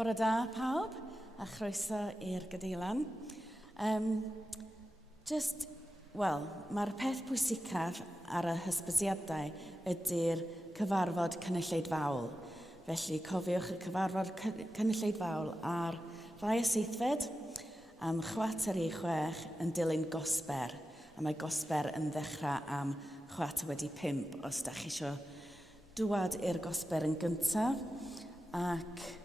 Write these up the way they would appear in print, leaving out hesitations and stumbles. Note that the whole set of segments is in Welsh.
Bore da pawb, a chroeso i'r gadeilan. Mae'r peth pwysicaf ar y hysbysiadau ydy'r cyfarfod cynulleid fawl. Felly cofiwch y cyfarfod cynulleid fawl ar 2 am 4:06 yn dilyn gosber. A mae gosber yn ddechrau am 5:15 os da chi isio dŵad i'r gosber yn gyntaf. Ac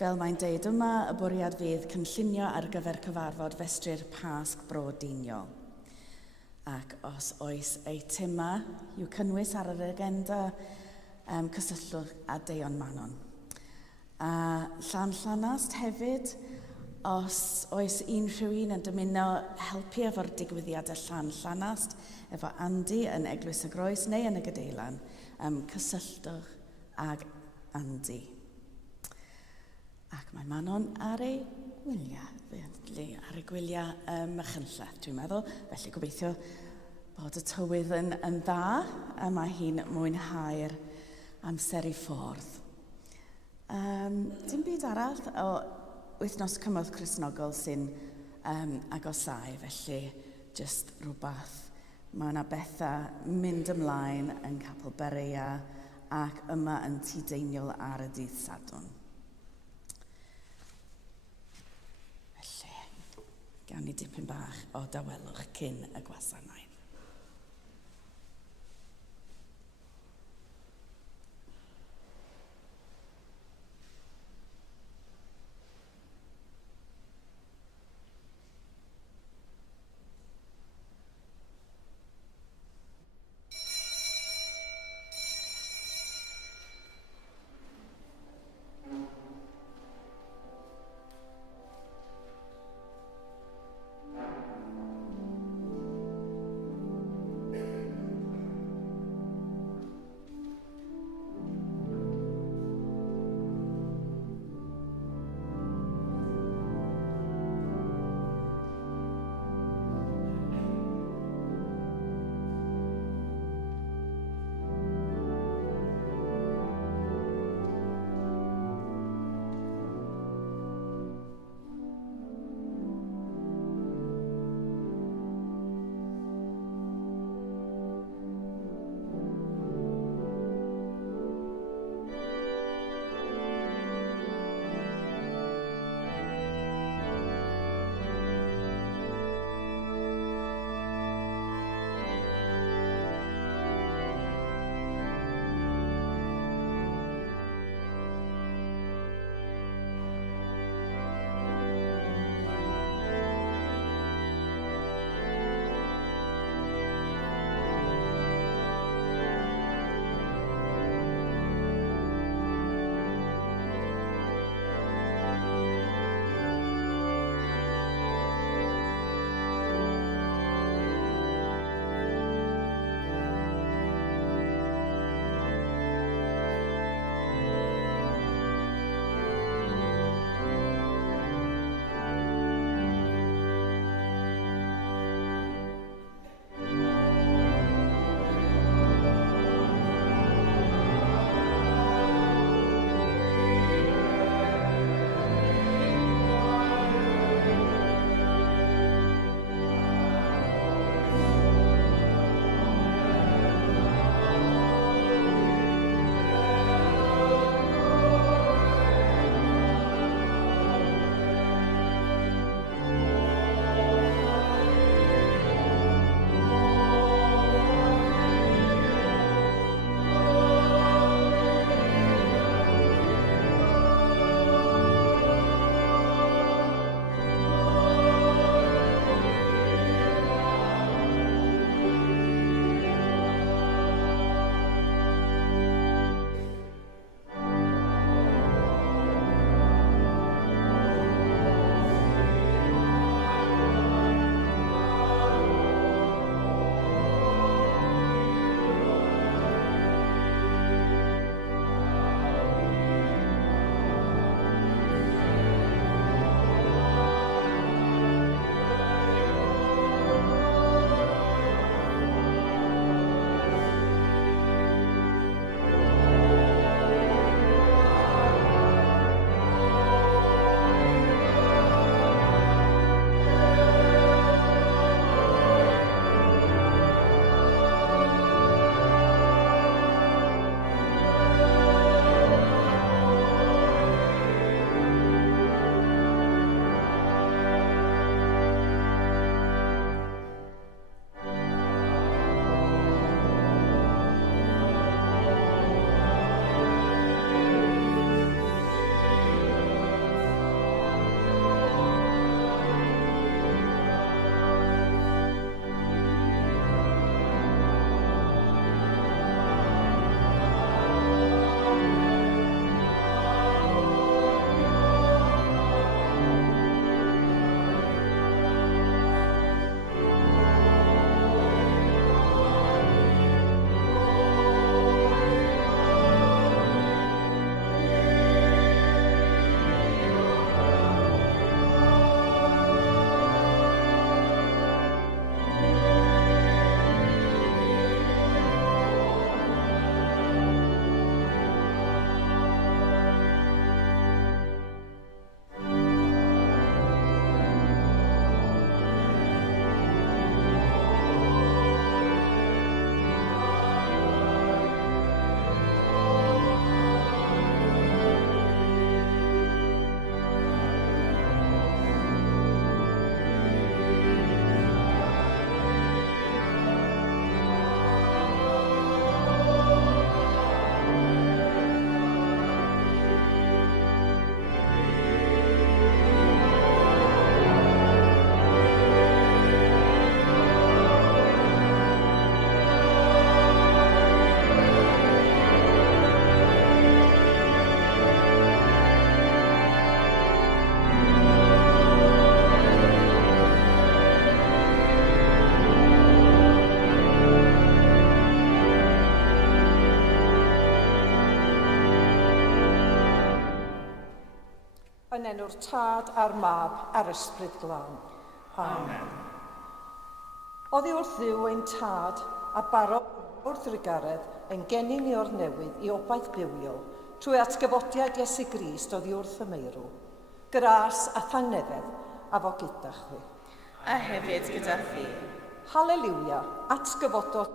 fel mae'n deud yma, y bwriad fydd cynllunio ar gyfer cyfarfod festru'r Pasg brodeinol. Ac os oes eitemau i'w cynnwys ar yr agenda, cysylltwch â Deion Manon. A llanast hefyd, os oes unrhyw un yn dymuno helpu efo'r digwyddiadau llanast efo Andy yn Eglwys y Groes neu yn y gadeilan, cysylltwch ag Andy. Ac mae Manon ar ei gwyliau, Machynlleth, dwi'n meddwl. Felly gobeithio bod y tywydd yn dda, a mae hi'n mwynhau'r amser i ffwrdd. Dim byd arall o wythnos cymorth Cristnogol sy'n agosau, felly jyst rhywbeth. Mae yna bethau mynd ymlaen yn Capel Berea ac yma yn Tydeiniol ar y dydd Sadwrn. Gawn ni dipyn bach o dawelwch cyn y gwasanaeth. Yn enw'r Tad a'r Mab a'r Ysbryd Glân. Amen. Oddi wrth Dduw ein Tad a baro wrth Rygaredd ein geni ni o'r newydd i obaith bywiol trwy atgyfodiad Iesu Grist oddi wrth y meirw. Gras a thangnefedd a fo gyda chwi. A hefyd gyda thi. Hallelujah, atgyfodol.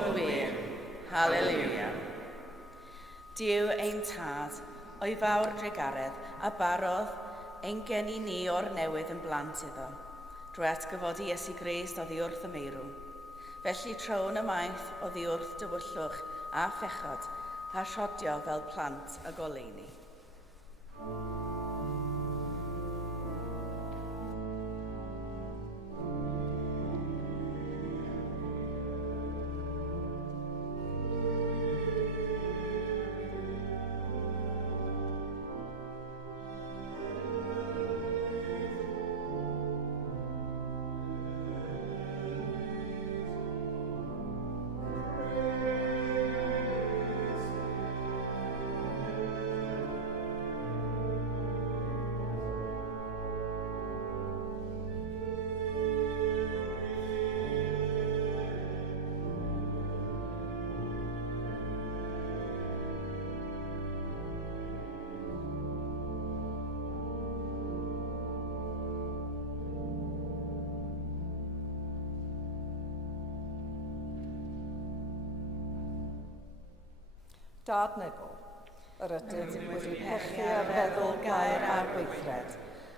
Yn wir. Hallelujah. Duw ein Tad, o'i fawr Rygaredd a barodd ein geni ni o'r newydd yn blant iddo, drwy atgyfodi Iesu Grist oddi wrth y meirw. Felly trown y maeth oddi wrth dywyllwch a phechod a rhodio fel plant y goleuni. Dad Nebol, yr ydym wedi pechu a feddwl gair a'r gweithred,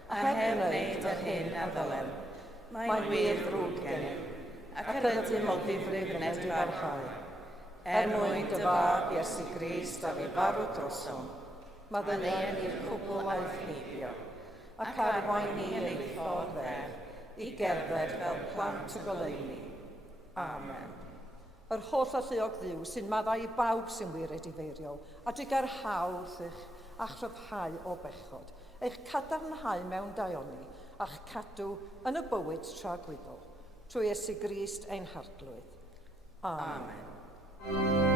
a heb wneud yr hyn a ddylem. Mae'n wir ddrwg gennym, ac yr ydym o ddifrif yn edrych ar hau. Mwyn dy fab Iesu Grist a fi farw drosom, mae ddylem i'r cwbl aeth heibio, ac arwain ni yn ei ffordd i gerdded fel plant y goleuni. Amen. Yr holl alluog Dduw sy'n maddau i bawb sy'n wiredifeiriol, a digar hawdd a chryfhau o bechod, eich cadarnhau mewn daioni, a'ch cadw yn y bywyd tragwyddol, trwy Iesu Grist ein harglwydd. Amen.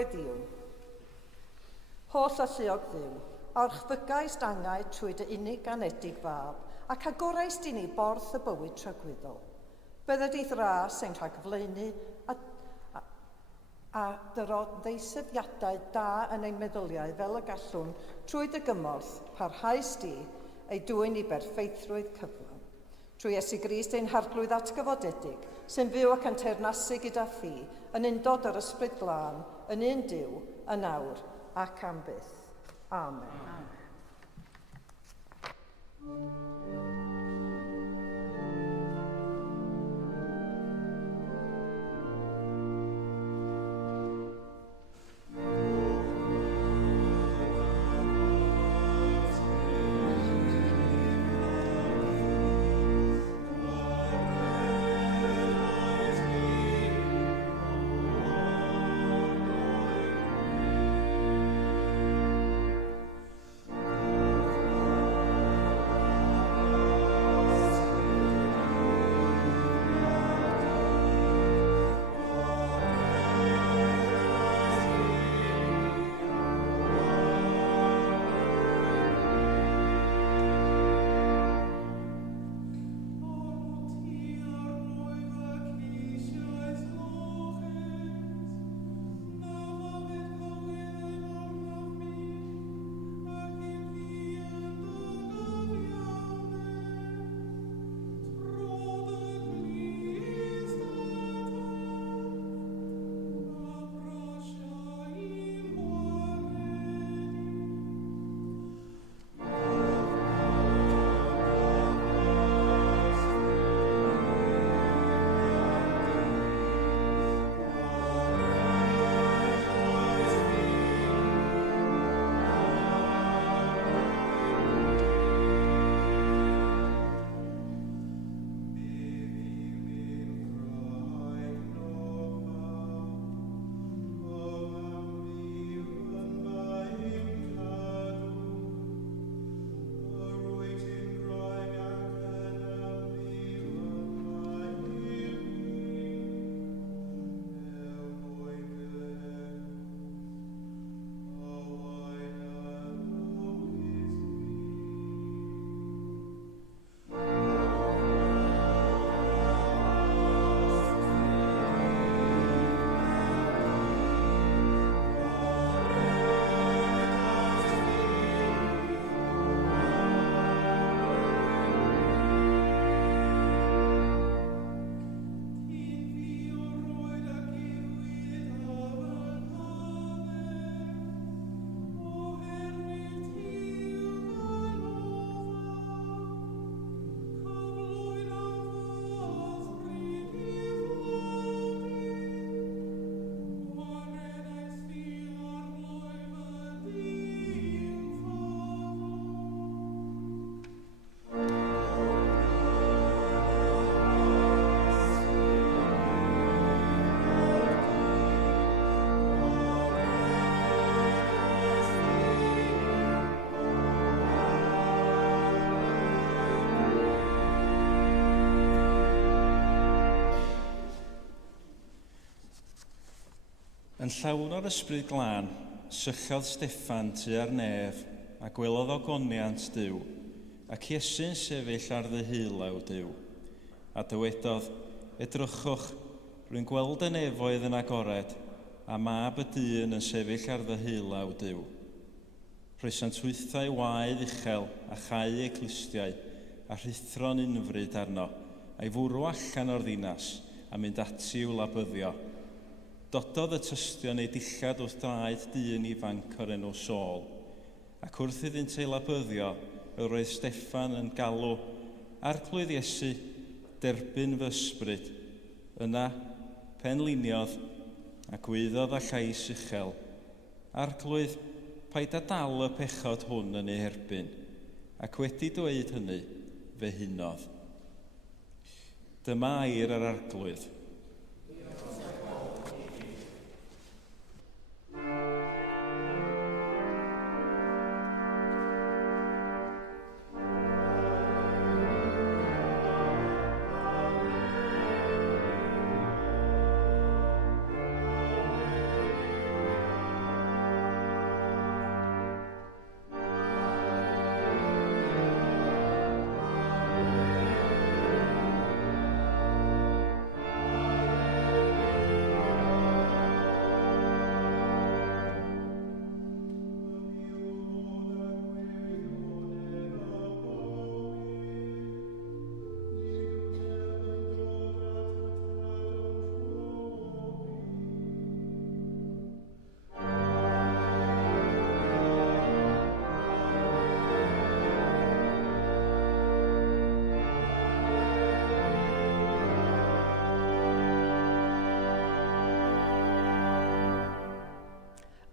Tachwedd yw. Holl alluog ddiw, archfygais dangau trwy dy unig ganedig fab, ac agorais di ni borth y bywyd tragwyddol. Bydde di ddras ein rhagflaenu a ddeisyddiadau da yn ein meddyliau fel y gallwn trwy dy gymorth parhaus di ei dwyn i berffeithrwydd cyflawn. Trwy Iesu Grist ein harglwydd atgyfodedig, sy'n fyw ac yn teyrnasu gyda thi, yn undod yr ysbryd glân, yn un Duw, yn awr ac am byth. Amen. Yn llawn o'r ysbryd glân, sychodd Steffan tua'r nef a gwelodd ogoniant Duw, ac Iesu'n sefyll ar ddiheulaw Duw. A dywedodd, edrychwch, rwy'n gweld y nefoedd yn agored, a mab y dyn yn sefyll ar ddiheulaw Duw. Rhysant wythau waedd uchel a chau eclustiau, a rhithro'n unfryd arno, a'i fwrw allan o'r ddinas a mynd ati i'w labyddio. Dododd y tystion ei dillad wrth draed dyn ifanc o'r enw Saul, ac wrth iddynt ei labyddio, y roedd Steffan yn galw, arglwydd Iesu, derbyn fy ysbryd. Yna, penliniodd, a gwaeddodd â llais uchel. Arglwydd, paid â dal y pechod hwn yn ei herbyn, ac wedi dweud hynny, fe hunodd. Dyma air yr arglwydd.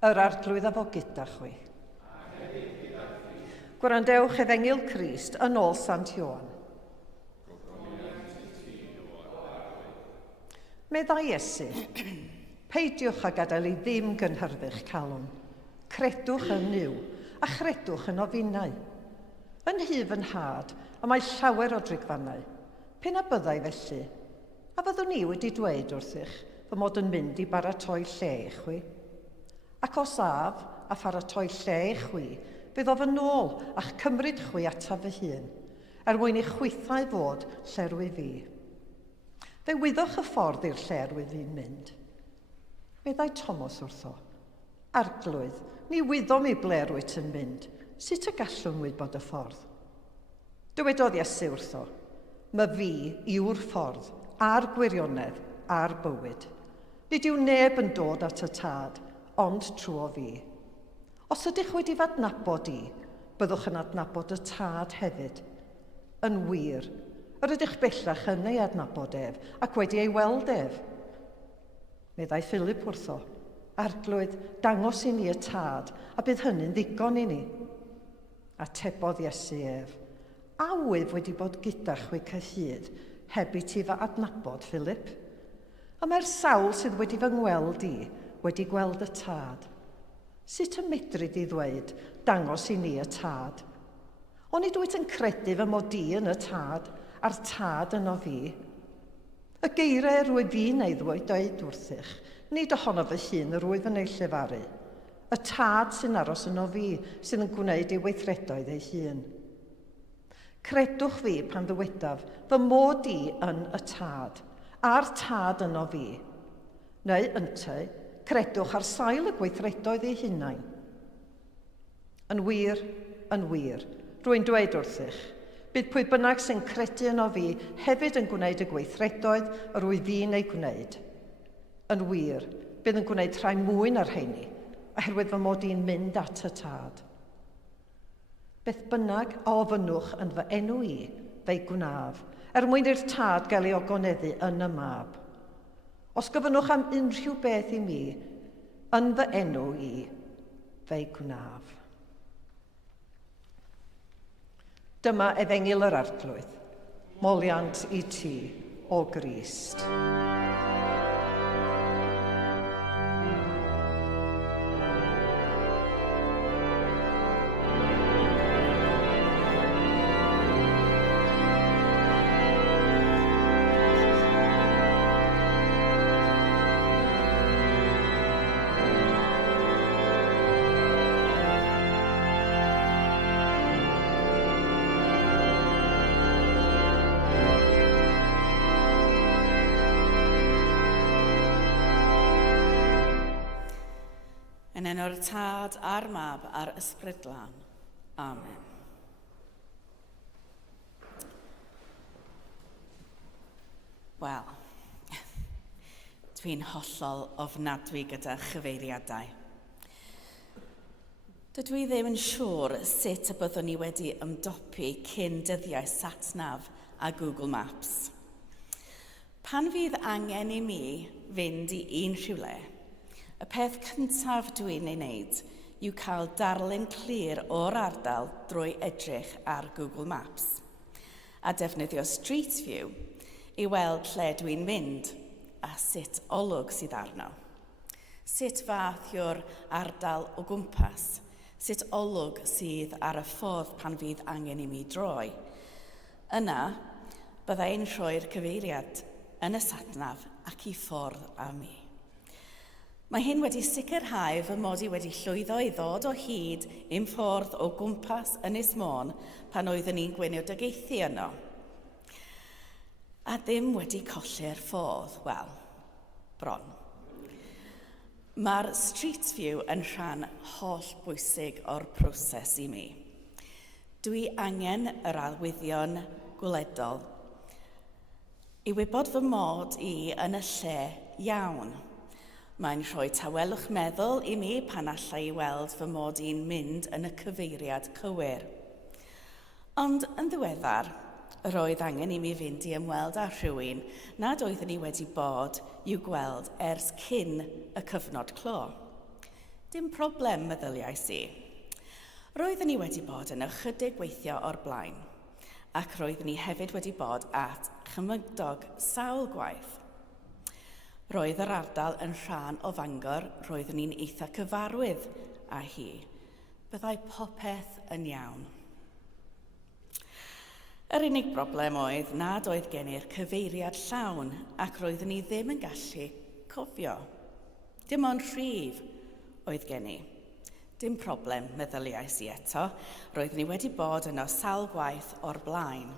Yr arglwydd a fo gyda chwi. Gwrandewch Efengil Crist yn ôl Sant Ioan. Medda Iesu, peidiwch a gadael I ddim gynhyrfu'ch calon. Credwch yn niw a chredwch yn ofinnau. Yn hyf yn had, a mae llawer o drigfannau. Pen a byddai felly, a fyddwn ni wedi dweud wrthych fy mod yn mynd I baratoi lle I chwi. Ac os af a pharatoi lle I chwi, bydd o fy nôl a'ch cymryd chwi ataf fy hun, mwyn I chwythau fod llerwy fi. Fe wyddwch y ffordd i'r llerwy fi'n mynd. Meddai Thomas wrtho, arglwydd, ni wyddom I ble rwyt yn mynd, sut y gallwn wybod y ffordd? Dywedodd Iesu wrtho, my fi yw'r ffordd, a'r gwirionedd, a'r bywyd. Nid yw neb yn dod at y tad, ond trwy o fi. Os ydych wedi fadnabod I, byddwch yn adnabod y tad hefyd. Yn wir, yr ydych bellach yn ei adnabod ef, ac wedi ei weld ef. Meddai Philip wrtho, arglwydd, dangos I ni y tad, a bydd hynny'n ddigon I ni. Atebodd Iesu ef, a wyf wedi bod gyda chwi cyhyd, heb I ti fy adnabod, Philip. A mae'r sawl sydd wedi fy ngweld I, wedi gweld y tad. Sut y medru di ddweud, dangos I ni y tad? Ond nid wyt yn credu fy mod I yn y tad, a'r tad yno fi. Y geiriau rwy fi'n ei ddweud wrthych, nid ohono fy hun yr wyf yn ei llefaru. Y tad sy'n aros yno fi, sydd yn gwneud ei weithredoedd ei hun. Credwch fi pan ddywedaf, fy mod I yn y tad, a'r tad yno fi. Neu yntau, credwch ar sail y gweithredoedd ei hunain. Yn wir, rwy'n dweud wrthych, bydd pwy bynnag sy'n credu yno fi hefyd yn gwneud y gweithredoedd yr wyf fi'n ei gwneud. Yn wir, bydd yn gwneud rhai mwy na'r rheini, oherwydd fy mod I'n mynd at y tad. Beth bynnag a ofynnwch yn fy enw I, fe'i gwnaf, mwyn i'r tad gael ei ogoneddu yn y mab. Os gyfynnwch am unrhyw beth I mi, yn fy enw I, fe'i gwnaf. Dyma Efengil yr Arglwydd, moliant I ti, o Grist. Yn enw'r tad a'r mab a'r ysbryd glân. Amen. Wel, dwi'n hollol ofnadwy gyda chyfeiriadau. Dydw I ddim yn siŵr sut y byddwn ni wedi ymdopi cyn dyddiau satnaf a Google Maps. Pan fydd angen I mi fynd I unrhyw le, y peth cyntaf dwi'n ei wneud yw cael darlun clir o'r ardal drwy edrych ar Google Maps a defnyddio Street View I weld lle dwi'n mynd a sut olwg sydd arno. Sut fath yw'r ardal o gwmpas, sut olwg sydd ar y ffordd pan fydd angen I mi droi. Yna, byddai'n rhoi'r cyfeiriad yn y satnaf ac I ffwrdd â mi. Mae hyn wedi sicrhau fy mod I wedi llwyddo I ddod o hyd i'n ffordd o gwmpas Ynys Môn pan oeddwn ni'n gweinidogeithi yno. A ddim wedi colli'r ffordd, wel, bron. Mae'r Street View yn rhan holl bwysig o'r proses I mi. Dwi angen yr alwyddion gweledol I wybod fy mod I yn y lle iawn. Mae'n rhoi tawelwch meddwl I mi pan allai I weld fy mod I'n mynd yn y cyfeiriad cywir. Ond yn ddiweddar, roedd angen I mi fynd I ymweld â rhywun nad oeddwn I wedi bod i'w gweld ers cyn y cyfnod clo. Dim problem, meddyliais i. Roeddwn ni wedi bod yn ychydig weithio o'r blaen, ac roeddwn ni hefyd wedi bod at chymydog sawl gwaith. Roedd yr ardal yn rhan o Fangor, roeddwn ni'n eitha cyfarwydd â hi. Byddai popeth yn iawn. Yr unig broblem oedd nad oedd gen i'r cyfeiriad llawn ac roeddwn i ddim yn gallu cofio. Dim ond rhif oedd gen i. Dim problem, meddyliais i eto. Roeddwn i wedi bod yno sawl gwaith o'r blaen.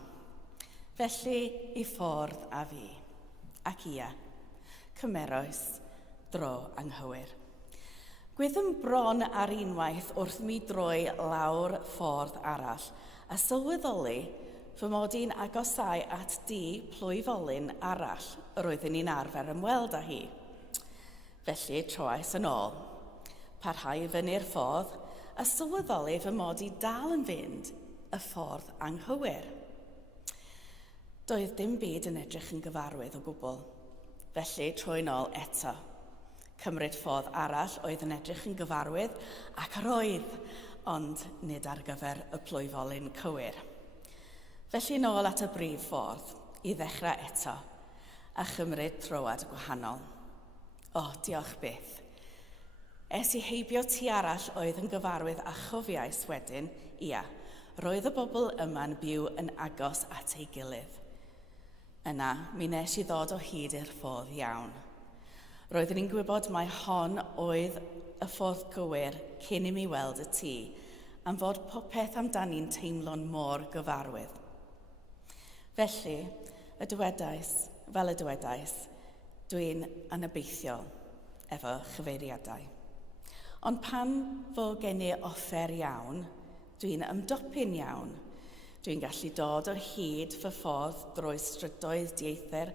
Felly i ffwrdd â fi. Ac ia, cymeroes dro anghywir. Gwyddym bron ar unwaith wrth mi droi lawr ffordd arall a sylweddoli fy mod i'n agosau at di plwyfolyn arall yr oeddwn i'n arfer ymweld â hi. Felly troes yn ôl, parhau fyny'r ffordd a sylweddoli fy mod i dal yn fynd y ffordd anghywir. Doedd dim byd yn edrych yn gyfarwydd o gwbl, felly troi'n ôl eto. Cymryd ffordd arall oedd yn edrych yn gyfarwydd ac yr oedd, ond nid ar gyfer y plwyfolyn cywir. Felly nôl at y brif ffordd, i ddechrau eto, a chymryd trywad gwahanol. O, diolch byth. Es i heibio ti arall oedd yn gyfarwydd a chofiais wedyn, ia, roedd y bobl yma'n byw yn agos at ei gilydd. Yna, mi nes i ddod o hyd i'r ffordd iawn. Roeddwn i'n gwybod mai hon oedd y ffordd gywir cyn i mi weld y tŷ, am fod popeth amdani'n teimlo'n mor gyfarwydd. Felly, fel y dywedais, dwi'n anobeithiol efo chyfeiriadau. Ond pan fo gen i offer iawn, dwi'n ymdopyn iawn. Dwi'n gallu dod o hyd fy ffordd drwy strydoedd dieithr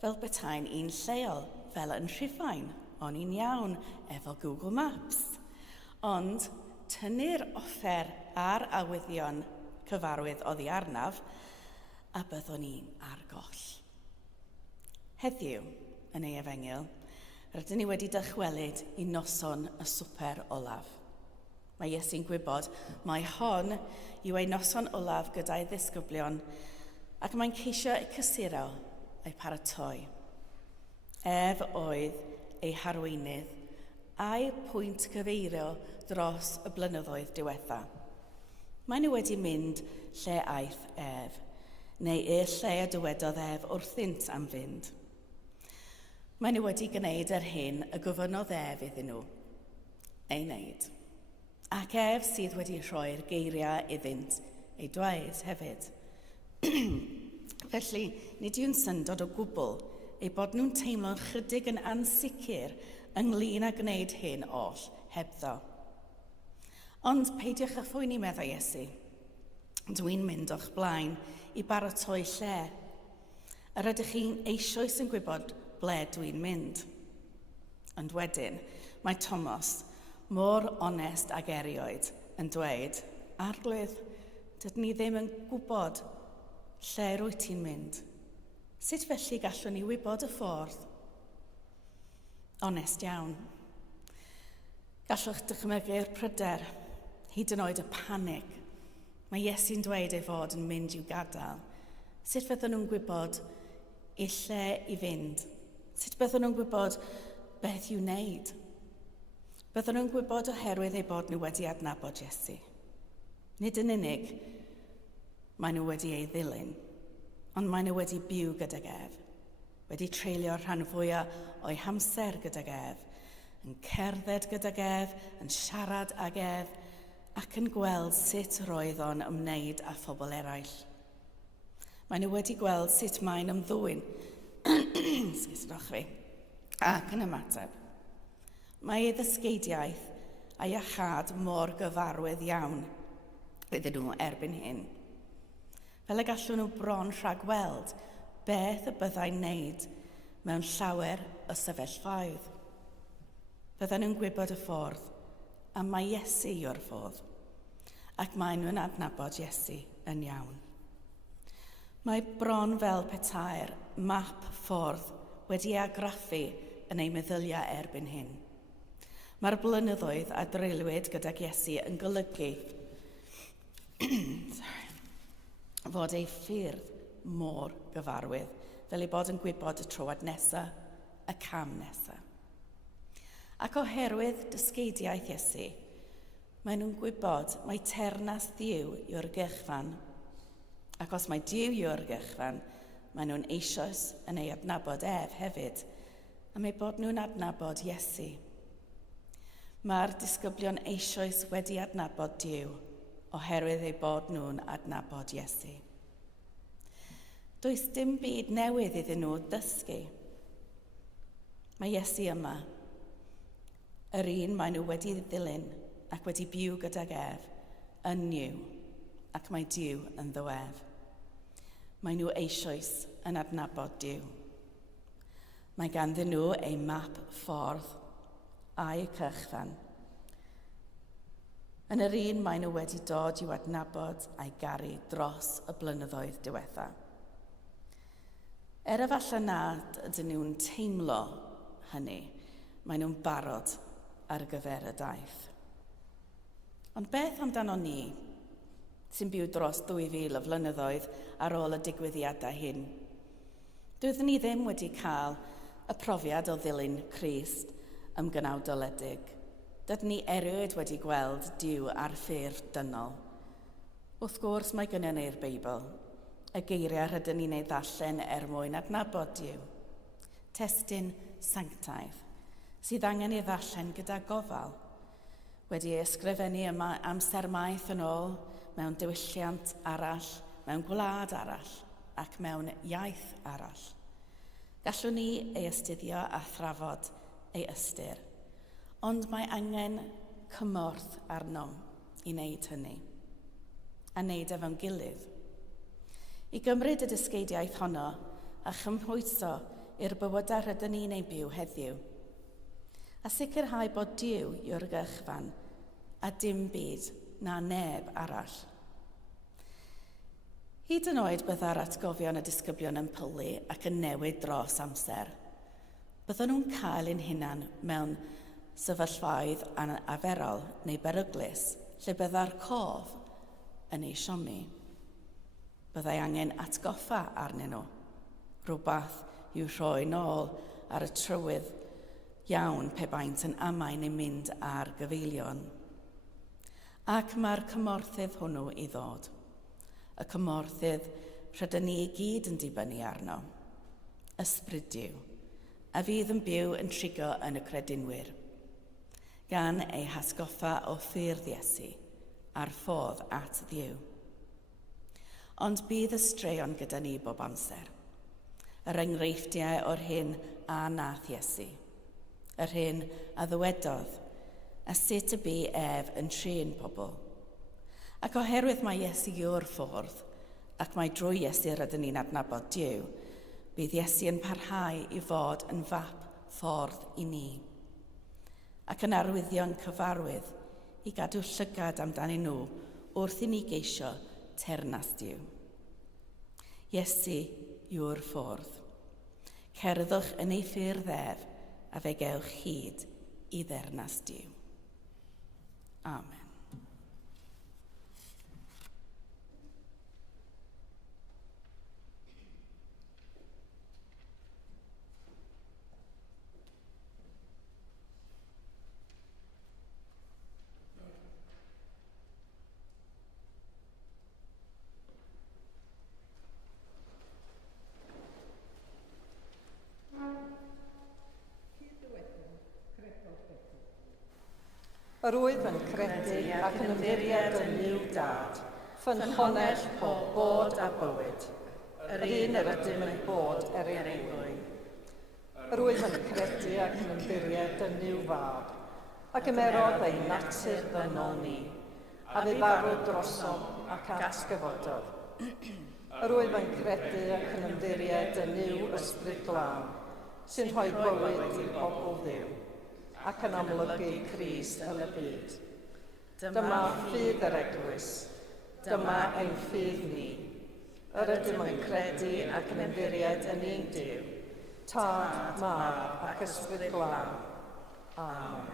fel betai'n un lleol, fel yn Rhufain, o'n i'n iawn efo Google Maps. Ond tynnu'r offer a'r awyddion cyfarwydd oddi arnaf, a byddwn ni'n ar goll. Heddiw, yn ei efengyl, rydyn ni wedi dychwelyd i noson y swper olaf. Mae Iesu'n gwybod mai hon yw ei noson olaf gyda'i ddisgyblion ac mae'n ceisio eu cysuro eu paratoi. Ef oedd ei harweinydd a'i pwynt cyfeirio dros y blynyddoedd diwetha. Mae nhw wedi mynd lle aeth ef, neu e lle y dywedodd ef wrthynt am fynd. Mae nhw wedi gwneud yr hyn y gofynodd ef iddyn nhw, ei wneud. Ac ef sydd wedi rhoi'r geiriau iddynt ei dweud hefyd. Felly, nid yw'n syndod o gwbl ei bod nhw'n teimlo'n chydig yn ansicr ynglyn â gwneud hyn oll hebddo. Ond peidiwch â phwyni, meddai Iesu. Dwi'n mynd o'ch blaen i baratoi lle. Yr ydych chi'n eisoes yn gwybod ble dwi'n mynd. Ond wedyn, mae Thomas, mor onest ag erioed, yn dweud, Arglwydd, dydyn ni ddim yn gwybod lle rwyt ti'n mynd. Sut felly gallwn ni wybod y ffordd? Onest iawn. Gallwch dychmygu'r pryder, hyd yn oed y panig. Mae Iesu'n dweud ei fod yn mynd i'w gadael. Sut fydden nhw'n gwybod i lle i fynd? Sut bydden nhw'n gwybod beth i'w wneud? Bydden nhw'n gwybod oherwydd ei bod nhw wedi adnabod Iesu. Nid yn unig, mae nhw wedi ei ddilyn, ond mae nhw wedi byw gydag ef, wedi treulio rhan fwyaf o'i hamser gydag ef, yn cerdded gydag ef, yn siarad ag ef, ac yn gweld sut roedd o'n ymwneud â phobl eraill. Mae nhw wedi gweld sut mae'n ymddwyn, ac yn ymateb. Mae ei ddysgeidiaeth a iachad mor gyfarwydd iawn iddyn nhw erbyn hyn. Fel y gallwn nhw bron rhagweld beth y byddai'n wneud mewn llawer o sefyllfaoedd. Bydden nhw'n gwybod y ffordd, a mae Iesu yw'r ffordd, ac mae nhw'n adnabod Iesu yn iawn. Mae bron fel petai'r map ffordd wedi ei agraffu yn ei meddyliau erbyn hyn. Mae'r blynyddoedd a drelwyd gydag Iesu yn golygu fod ei ffyrdd mor gyfarwydd, fel ei bod yn gwybod y trywad nesaf, y cam nesaf. Ac oherwydd dysgeidiaeth Iesu, maen nhw'n gwybod mae ternas Dduw yw'r gyrchfan. Ac os mae Duw yw'r gyrchfan, maen nhw'n eisoes yn ei adnabod hefyd, am ei bod nhw'n adnabod Iesu. Mae'r disgyblion eisoes wedi adnabod Duw, oherwydd ei bod nhw'n adnabod Iesu. Does dim byd newydd iddyn nhw dysgu. Mae Iesu yma, yr un maen nhw wedi ddilyn ac wedi byw gydag yn Niw, ac mae Duw yn ddiwedd. Mae nhw eisoes yn adnabod Duw. Mae ganddyn nhw ei map ffordd a'i cyrchfan. Yn yr un maen nhw wedi dod i'w adnabod a'i garu dros y blynyddoedd diwethaf. Efallai nad ydyn nhw'n teimlo hynny, maen nhw'n barod ar gyfer y daith. Ond beth amdano ni, sy'n byw dros 2000 o flynyddoedd ar ôl y digwyddiadau hyn? Doeddwn ni ddim wedi cael y profiad o ddilyn Crist ymgynawdoledig. Dydyn ni erioed wedi gweld Duw ar ffurf dynol. Wrth gwrs mae gynnon ni'r Beibl, y geiriau rydyn ni'n ei ddarllen mwyn adnabod Duw. Testun sanctaidd, sydd angen ei ddarllen gyda gofal, wedi ei ysgrifennu yma amser maith yn ôl, mewn diwylliant arall, mewn gwlad arall, ac mewn iaith arall. Gallwn ni ei astudio a thrafod ei ystyr, ond mae angen cymorth arno i wneud hynny, a wneud efo'n gilydd. I gymryd y dysgeidiaeth honno a chymhwyso i'r bywydau rydyn ni'n ei byw heddiw, a sicrhau bod Duw yw'r gyrchfan a dim byd na neb arall. Hyd yn oed byddai'r atgofion y disgyblion yn pylu ac yn newid dros amser, byddwn nhw'n cael ein hunan mewn sefyllfaoedd aferol neu beryglus, lle byddai'r cof yn ei siomi. Byddai angen atgoffa arnyn nhw, rhywbeth i'w rhoi nôl ar y trywydd iawn pe baent yn amain neu mynd ar gyfeilion. Ac mae'r cymorthydd hwnnw i ddod. Y cymorthydd rydyn ni i gyd yn dibynnu arno. Ysbryd Duw, a fydd yn byw yn trigo yn y credinwyr, gan ei hasgoffa o ffyrdd Iesu a'r ffordd at Dduw. Ond bydd y straeon gyda ni bob amser. Yr enghreifftiau o'r hyn a nath Iesu, yr hyn a ddywedodd, a sut y bu yn trin pobl. Ac oherwydd mae Iesu yw'r ffordd, ac mae drwy Iesu rydyn ni'n adnabod Duw, bydd Iesu yn parhau i fod yn fap ffordd i ni, ac yn arwyddion cyfarwydd i gadw llygad amdanyn nhw wrth i ni geisio ternas Duw. Iesu yw'r ffordd. Cerddwch yn ei ffyrdd a fe gewch hyd i ddernas Duw. Amen. Yr wyf yn credu ac yn ymddiried yn Niw Dad, ffynhonnell pob bod a bywyd, yr un yr ydym yn bod erioed. Yr wyf yn credu ac yn ymddiried yn Niw Fab, ac ymerodd ei natur ddynol ni, a fe farw drosom ac atgyfododd. Yr wyf yn credu ac yn ymddiried yn Niw Ysbryd Glân, sy'n rhoi bywyd i bobl Dduw, ac yn amlygu Crist yn y byd. Dyma ffydd yr eglwys, dyma ein ffydd ni. Yr ydym yn credu ac yn ymddiried yn un Duw, Tad, Mab ac Ysbryd Glân. Amen.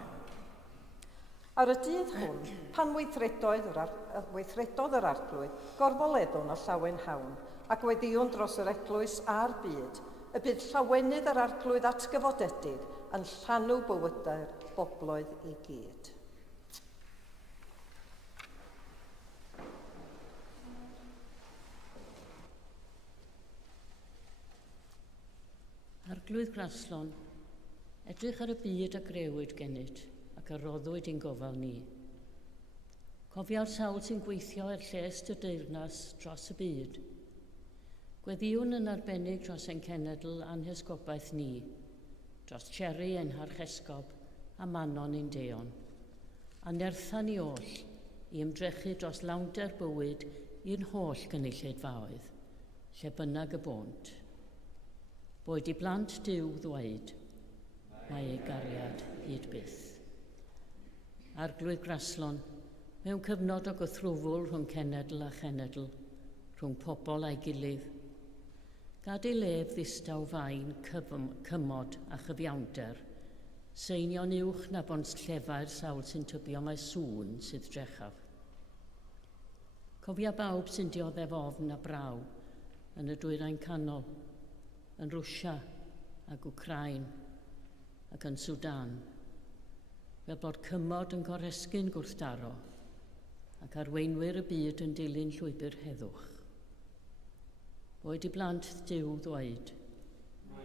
Ar y dydd hwn, pan weithredodd yr arglwydd, gorfoleddon a llawen hawn, ac weddion dros yr eglwys a'r byd, y bydd llawenydd yr arglwydd atgyfodedig yn llanw bywydau'r bobloedd i gyd. Arglwydd Graslon, edrych ar y byd a grewyd gennyt ac a roddwyd i'n gofal ni. Cofia'r sawl sy'n gweithio er lles dy deyrnas dros y byd. Gweddiwn yn arbennig dros ein cenedl anhysgobaeth ni, dros Cherry ein harchesgob a Manon ein deon, a nerthan ni oll i ymdrechu dros lawnder bywyd i'n holl gynulleidfaoedd, lle bynnag y bont. Boed i blant Duw ddweud, mae ei gariad hyd byth. Arglwydd Graslon, mewn cyfnod o gythrwfwl rhwng cenedl a chenedl, rhwng pobl a'i gilydd, gad ei lef ddistaw fain cymod a chyfiawnder, seinio'n uwch na bont llefau'r sawl sy'n tybio mae sŵn sydd drechaf. Cofia bawb sy'n dioddef ofn a braw yn y dwyrain canol, yn Rwsia ac Wcrain ac yn Sudan, fel bod cymod yn goresgyn gwrthdaro ac arweinwyr y byd yn dilyn llwybr heddwch. Boed i blant Duw ddweud,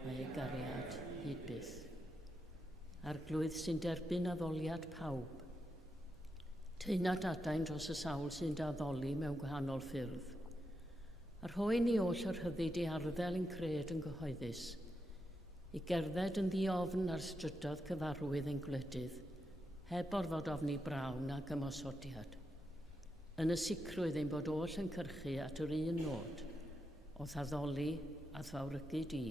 mae ei gariad hyd byth. Arglwydd sy'n derbyn addoliad pawb. Teunad adain dros y sawl sy'n daddoli mewn gwahanol ffyrdd. A rhoi ni oll o'r hyddid i arddel yn cred yn gyhoeddus, i gerdded yn ddiofn ar strydodd cyfarwydd ein gwledydd, heb orfod ofni brawn ac ymosodiad. Yn y sicrwydd ein bod oll yn cyrchu at yr un nod, o ddaddoli a thfawrygu di.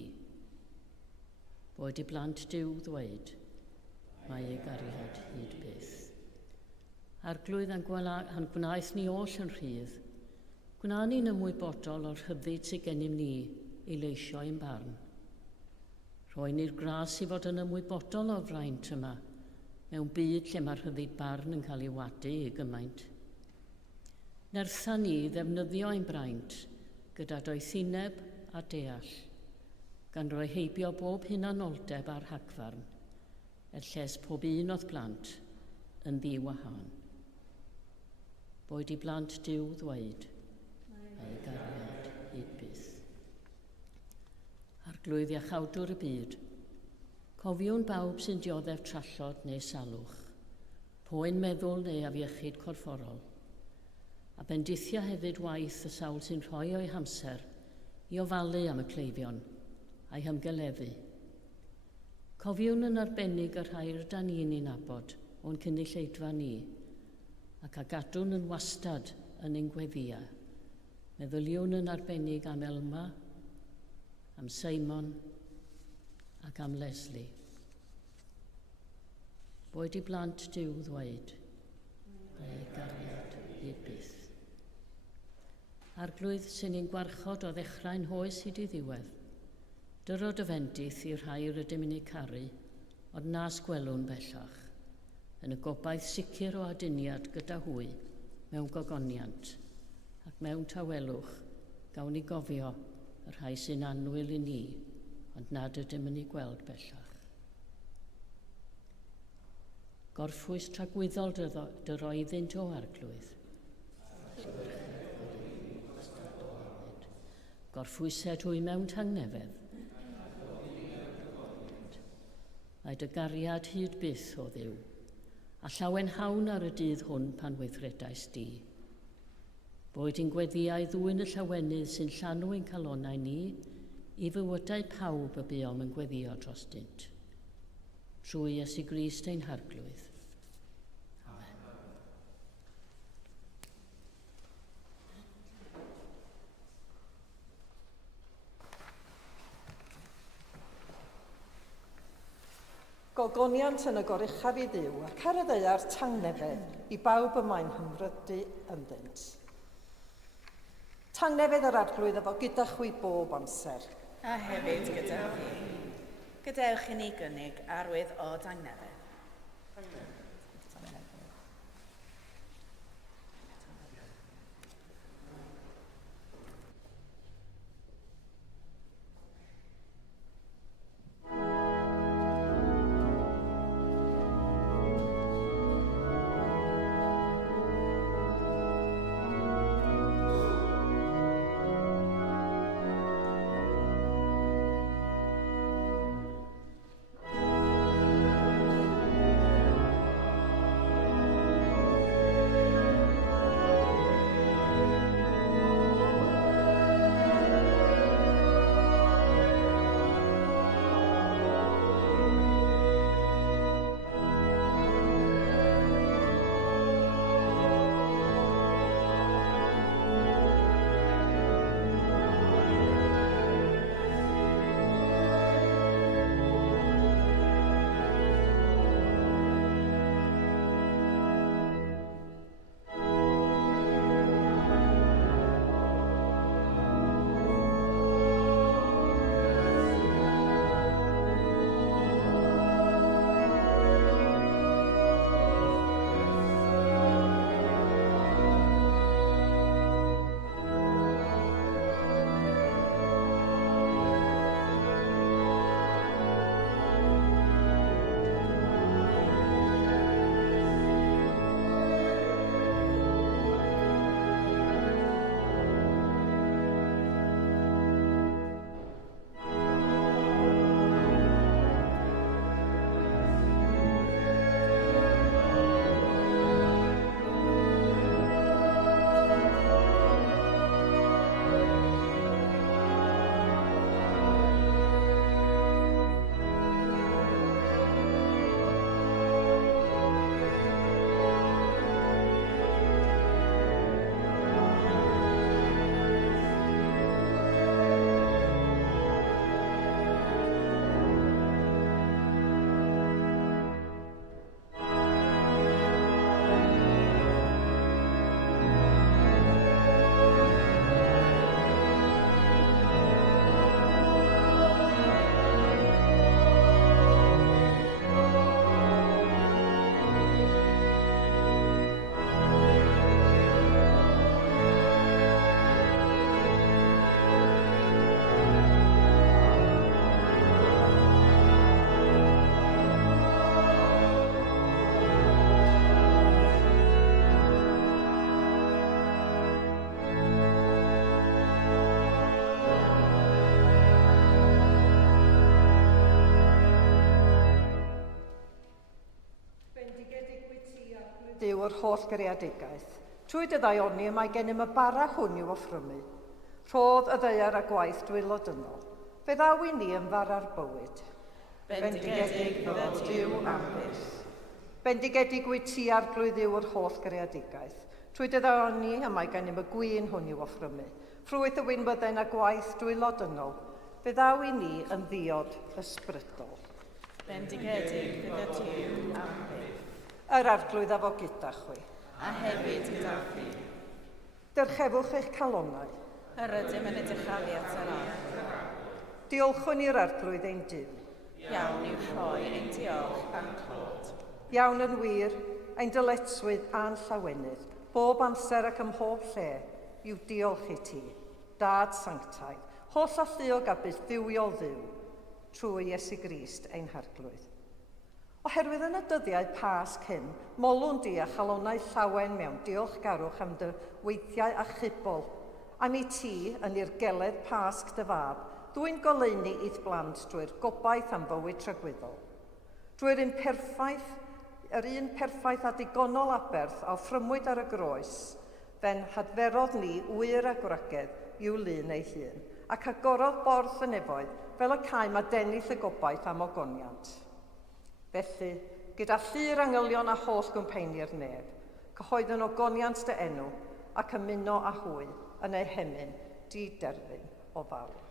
Boed i blant Duw ddweud, mae ei gariad hyd byth. Arglwydd yn gwnaeth ni oll yn rhydd, gwna ni'n ymwybodol o'r hyddid sydd gennym ni i leisio ein barn. Rhoi ni'r gras i fod yn ymwybodol o'r fraint yma, mewn byd lle mae'r hyddid barn yn cael ei wadu i gymaint. Nerthan ni ddefnyddio ein braint gyda doethineb a deall, gan roi heibio bob hunanoldeb a'r rhagfarn, er lles pob un o'th blant yn ddiwahân. Boed i blant Duw ddweud, mae ei gariad hyd byth. Arglwydd iachawdwr y byd, cofiwn bawb sy'n dioddef trallod neu salwch, poen meddwl neu afiechyd corfforol, a bendithia hefyd waith y sawl sy'n rhoi o'i hamser i ofalu am y cleifion a'i hymgeleddu. Cofiwn yn arbennig yr rhai rydyn ni'n ei nabod o'n cynulleidfa ni, ac a gadwn yn wastad yn ein gweddia. Meddyliwn yn arbennig am Elma, am Simon ac am Leslie. Boed i blant Duw ddweud, mae ei gariad hyd byth. Arglwydd sy'n ein gwarchod o ddechrau'n hoes hyd i ddiwedd, dyrod y fendith i'r rhai rydym yn ei caru, ond nas gwelwn bellach, yn y gobaith sicr o aduniad gyda hwy mewn gogoniant, ac mewn tawelwch gawn ni gofio y rhai sy'n annwyl i ni, ond nad ydym yn ei gweld bellach. Gorffwys tragwyddol dy roeddynt o arglwydd. Gorffwysed hwy mewn tangnefedd. Mae dy gariad hyd byth o Dduw, a llawen hawn ar y dydd hwn pan weithredais di. Boed i'n gweddiau ddwyn y llawenydd sy'n llanw ein calonau ni i fywydau pawb y buom yn gweddio dros dynt. Trwy Iesu Grist ein harglwydd. Amen. Gogoniant yn y goruchaf i Dduw ac ar y ddaear tangnefedd i bawb yma'n hymrydu ynddynt. Tangnefedd yr arglwydd efo gyda chwi bob amser. A hefyd gyda chi. Gadewch i ni gynnig arwydd o tangnefedd. yr holl greadigaeth. Trwy dy ddaioni mae gennym y bara hwn i'w offrymu. Rhodd y ddeiar a gwaith dwylodynol. Fe ddaw i ni yn fara'r bywyd. Bendigedig fydda Duw am byth. Bendigedig wyt ti arglwydd yw yr holl greadigaeth. Trwy dy ddaioni y mae gennym y gwyn hwn i'w offrymu. Ffrwyth y wynbyddau a gwaith dwylodynol. Fe ddaw i ni yn ddiod ysbrydol. Bendigedig fydda Duw am byth. Yr arglwydd a fo gyda chwi. A hefyd gyda chi. Dyrchefwch eich calonnau. Yr ydym yn edrych at yr arf. Diolchwn i'r arglwydd ein Duw. Iawn i'w rhoi ein diolch a'n clod. Iawn yn wir, ein dyletswydd a'n llawenydd, bob amser ac ym mhob lle, yw diolch i ti, Dad Sanctaidd, holl a lluog a byth ddiwiol ddiw, trwy Iesu Grist ein harglwydd. Oherwydd yn y dyddiau Pasg hyn, molwn di a chalonnau llawen mewn diolchgarwch am dy weithiau achubol, am i ti yn i'r geledd Pasg dy fab, dwi'n goleuni i'th blant drwy'r gobaith am fywyd tragwyddol. Drwy'r un perffaith a digonol aberth a ffrymwyd ar y groes, fe'n hadferodd ni wyr a gwragedd i'w lun ei hun, ac agorodd borth y nefoedd fel y caem a dennill y gobaith am ogoniant. Felly, gyda llyr angylion a holl gwmpeinir neb, cyhoeddwn ogoniant dy enw ac ymuno a hwy yn ei hemyn di-derfyn o fawr.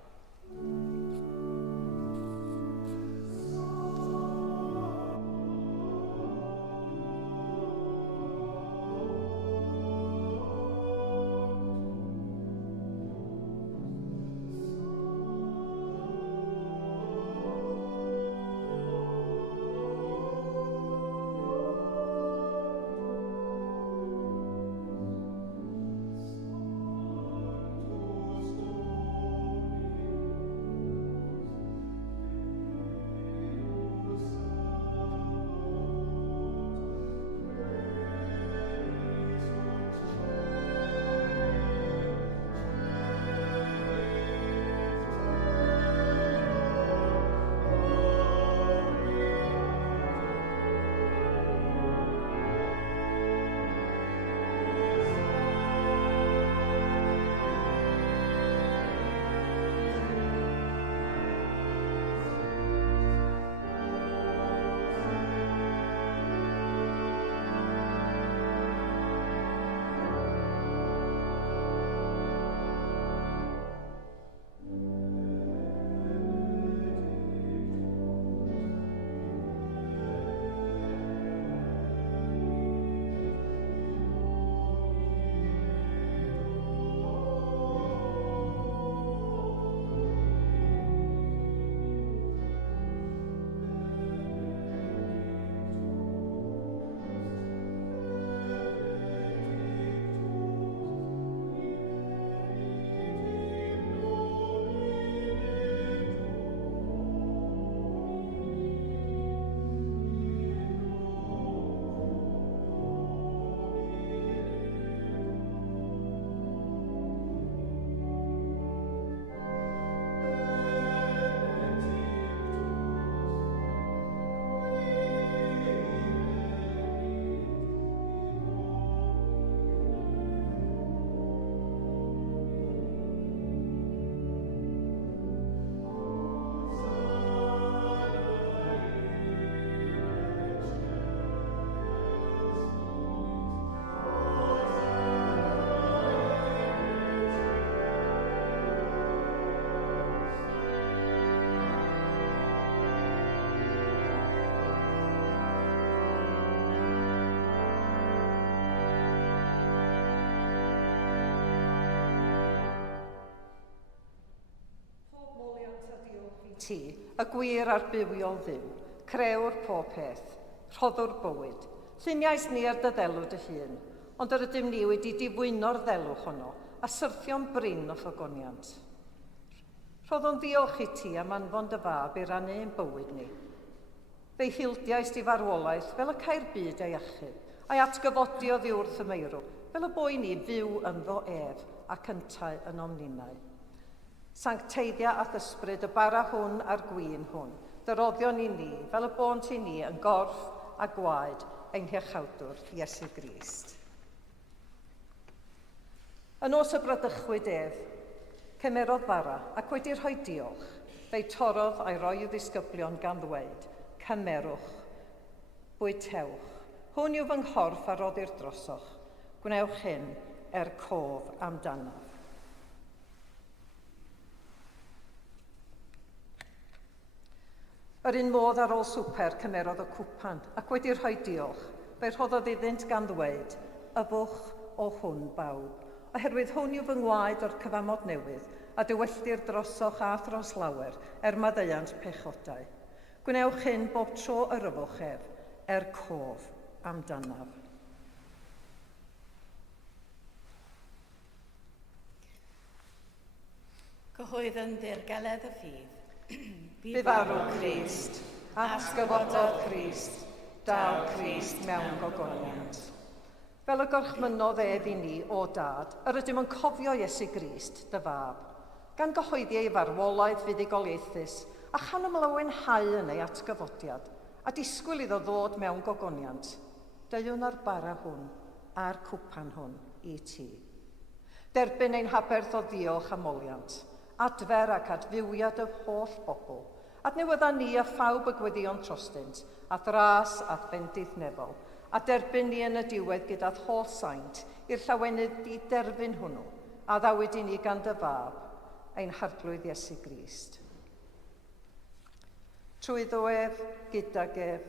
Ti, y gwir a'r bywiol ddiw, crewr pob peth, rhoddwr bywyd. Lluniais ni ar dy ddelw dy hun, ond yr ydym ni wedi difwyno'r ddelw honno a syrthio'n brin o ffogoniant. Rhoddwn ddiolch i ti am anfon dy fab i rannu ein bywyd ni. Fe'i hildiais di farwolaeth fel y cair byd ei achub, a'i atgyfodi o ddiwrth y meirw, fel y boi ni fyw ynddo ef ac yntau yn omninau. Sancteiddia a ddysbryd y bara hwn a'r gwyn hwn, dyroddion i ni fel y bont i ni yn gorff a gwaed ein hiachawdwr Iesu Grist. Yn os y bradychwyd ef, cymerodd bara ac wedi rhoi diolch, fe'i torodd a'i roi i ddisgyblion gan ddweud, cymerwch, bwytewch, hwn yw fy nghorff a roddir drosoch, gwnewch hyn cof amdanaf. Yr un modd ar ôl swper cymerodd y cwpan ac wedi rhoi diolch, fe rhoddodd iddynt gan ddweud, yfwch o hwn bawb, oherwydd hwn yw fy ngwaed o'r cyfamod newydd, a dywelldir drosoch a thros lawer maddeuant pechodau. Gwnewch hyn bob tro yr yfwch ef, cof amdanaf. Cyhoedd yn ddirgeledd y ffydd. Bu farw Crist, asgyfododd Crist, daw Crist mewn gogoniant. Fel y gorchmynodd ef i ni o dad, yr ydym yn cofio Iesu Grist, dy fab, gan gyhoeddi ei farwolaeth fuddugoliaethus a chan ymlawenhau yn ei atgyfodiad, a disgwyl iddo ddod mewn gogoniant. Deiwn ar bara hwn a'r cwpan hwn i ti. Derbyn ein haberth o ddiolch a moliant, adfer ac adfywiad y holl bobl, adnewydda ni a phawb y gweddion trostynt, a dras a bendith nefol, a derbyn ni yn y diwedd gyda'r holl saint i'r llawenydd i derfyn hwnnw, a ddawyd i ni gan dy fab, ein harglwydd Iesu Grist. Trwyddo ef, gydag ef,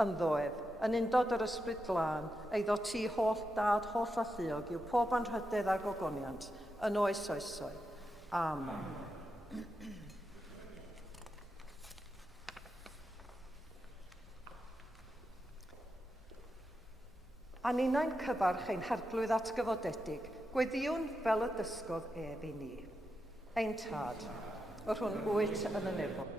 ynddo ef, yn undod yr ysbryd glân, eiddo ti holl dad, holl a lluog yw pob anrhydedd a gogoniant, yn oes oesoedd. Amen. A ninnau'n cyfarch ein harglwydd atgyfodedig, gweddiwn fel y dysgodd ef i ni. Ein tad, o'r hwn wyt yn y nebo.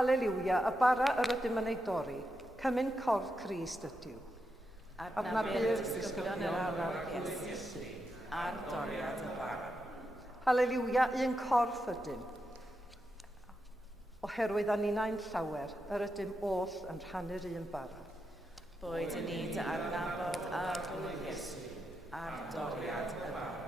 Halleluia, y bara yr ydym yn ei dorri, cymyn corff Crist ydyw. Adnabydd disgyblion yr araf Iesu, a'r doriad y bara. Halleluia, un corff ydym. Oherwydd a ninnau'n llawer, yr ydym oll yn rhannu'r un bara. Boed yn ni dy adnabod a'r glwydd Iesu, a'r doriad y bara.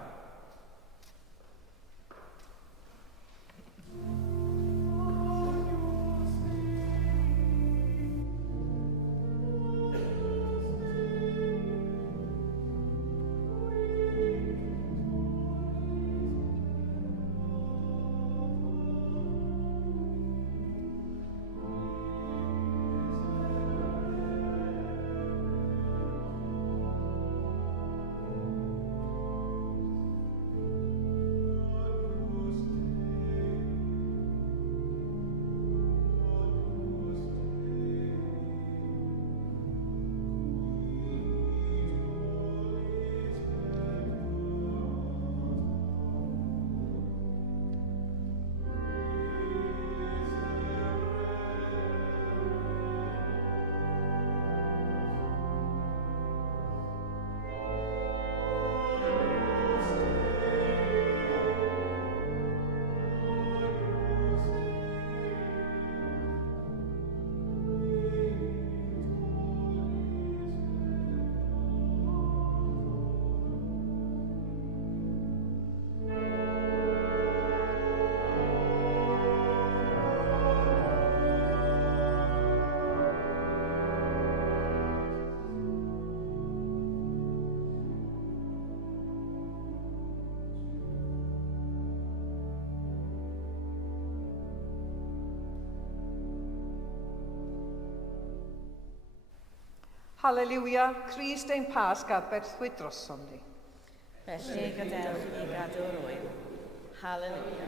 Halleluia, Crist ein Pasg a berthwyd drosom ni. Felly gadewch i gadw'r wyl. Halleluia.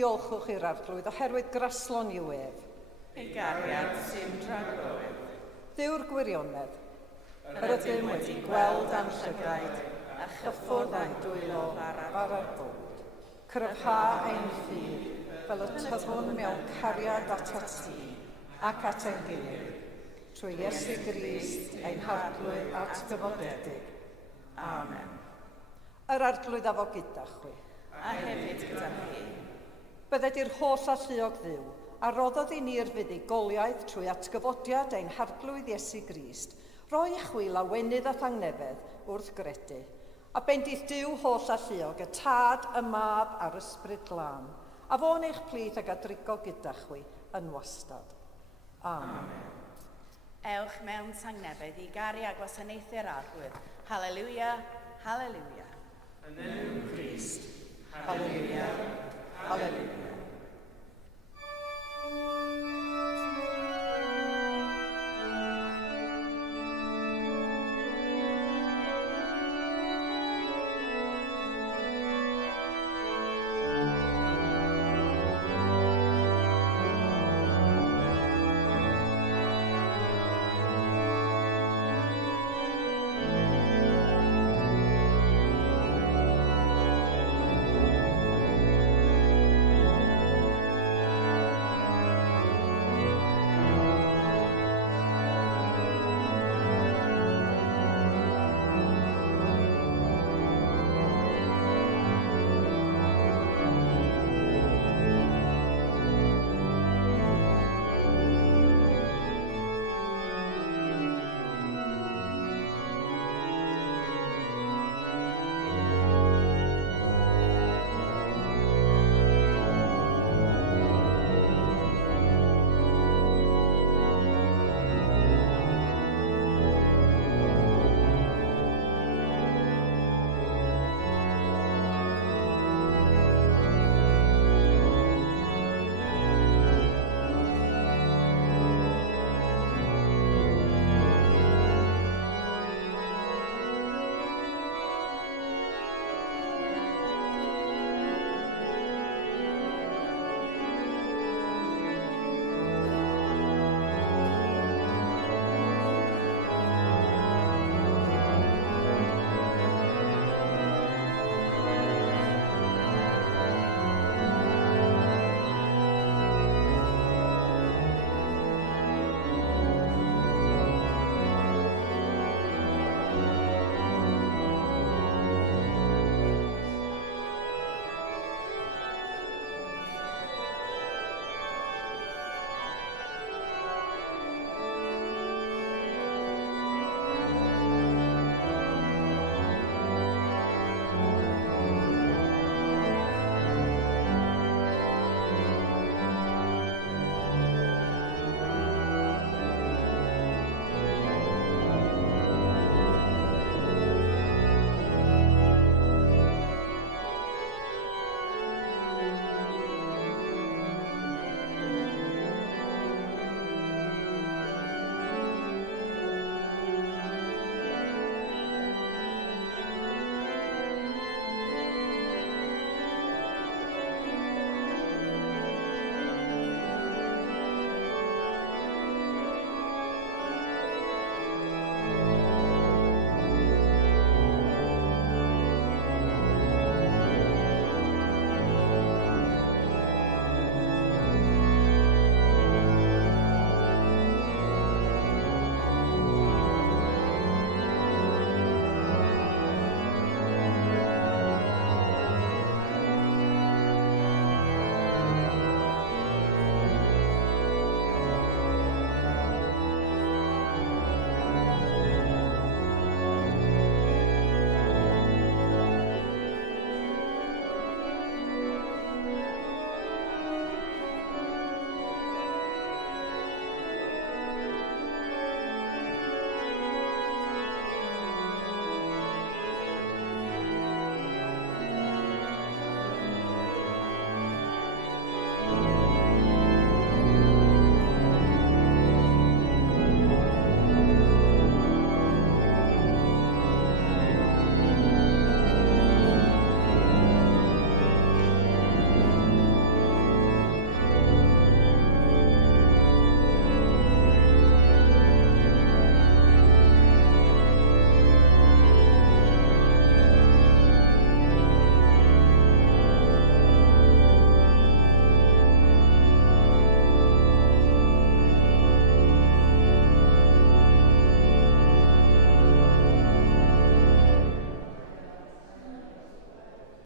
Diolchwch i'r arglwydd oherwydd graslon i'w ef. Ei gariad sy'n rhaglywydd. Dyw'r gwirionedd, Yr ydym wedi gweld am llygaid a chyffwrdd a'n dwylo ar arglwydd. Cryfha ein ffydd fel y tyfwn mewn cariad at ati ac at ein gilydd, trwy Iesu Grist ein harglwydd at gyfodedig. Amen. Yr arglwydd afo gyda chwi. A hefyd gyda chi. Bydded i'r holl alluog ddiw, a roddodd i ni'r fuddugoliaeth trwy atgyfodiad ein harglwydd Iesu Grist, roi chwi lawenydd a thangnefedd wrth gredu, a bendith Duw holl alluog, y tad, y mab a'r ysbryd glân, a fo'n eich plith ag adrigo gyda chwi yn wastad. Amen. Ewch mewn tangnefedd i gari a gwasanaethu'r arglwydd. Halleluia, halleluia. Yn enw Crist. Halleluia, halleluia.